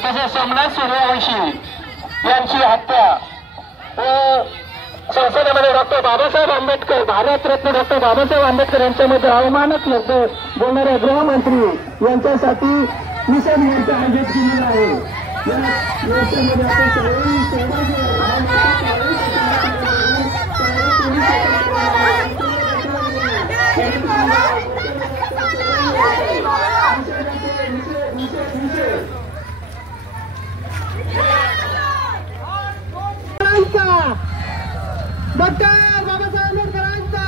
अतिशय सोमनाथ सूर्यवंशी यांची हत्या व संसदेमध्ये डॉक्टर बाबासाहेब आंबेडकर भारतरत्न डॉक्टर बाबासाहेब आंबेडकर यांच्यामध्ये अवमानक शब्द बोलणाऱ्या गृहमंत्री यांच्यासाठी निषेध मोर्चा आयोजित केलेला आहे। या मोर्चामध्ये आपण सर्वांनी डॉक्टर बाबासाहेब आंबेडकरांचा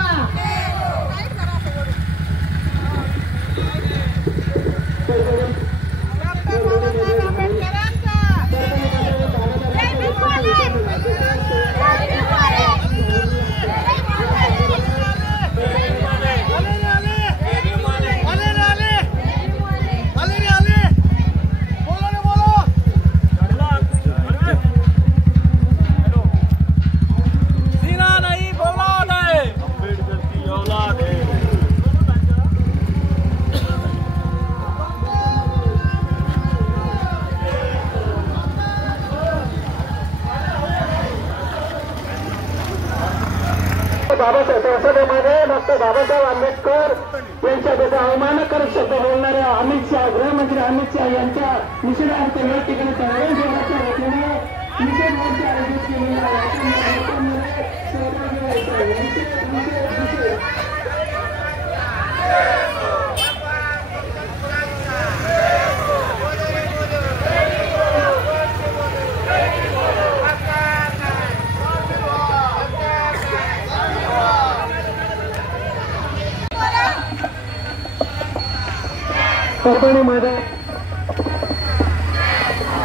संसदेमध्ये डॉक्टर बाबासाहेब आंबेडकर यांच्याबद्दल अवमानकारक शब्द बोलणाऱ्या अमित शहा गृहमंत्री अमित शहा यांच्या निषेधार्थ या ठिकाणी तळवण शहराच्या वतीने निषेध मोर्चा आयोजित केलेला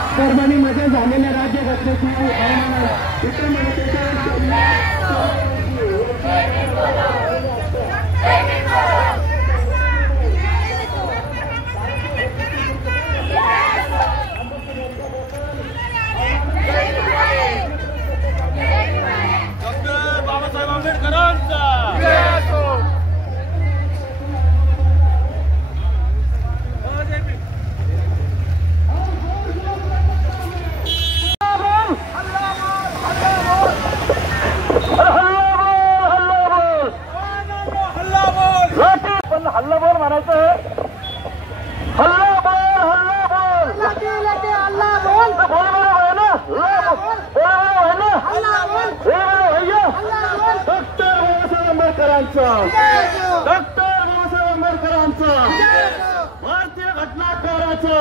परभणीमध्ये झालेल्या राज्यघटनेची डॉक्टर बाबासाहेब आंबेडकरांचा हल्ला बोल म्हणायचं हल्ला बोल हल्ला बोल डॉक्टर बाबासाहेब आंबेडकरांचा डॉक्टर बाबासाहेब आंबेडकरांचा भारतीय घटनाकाराचा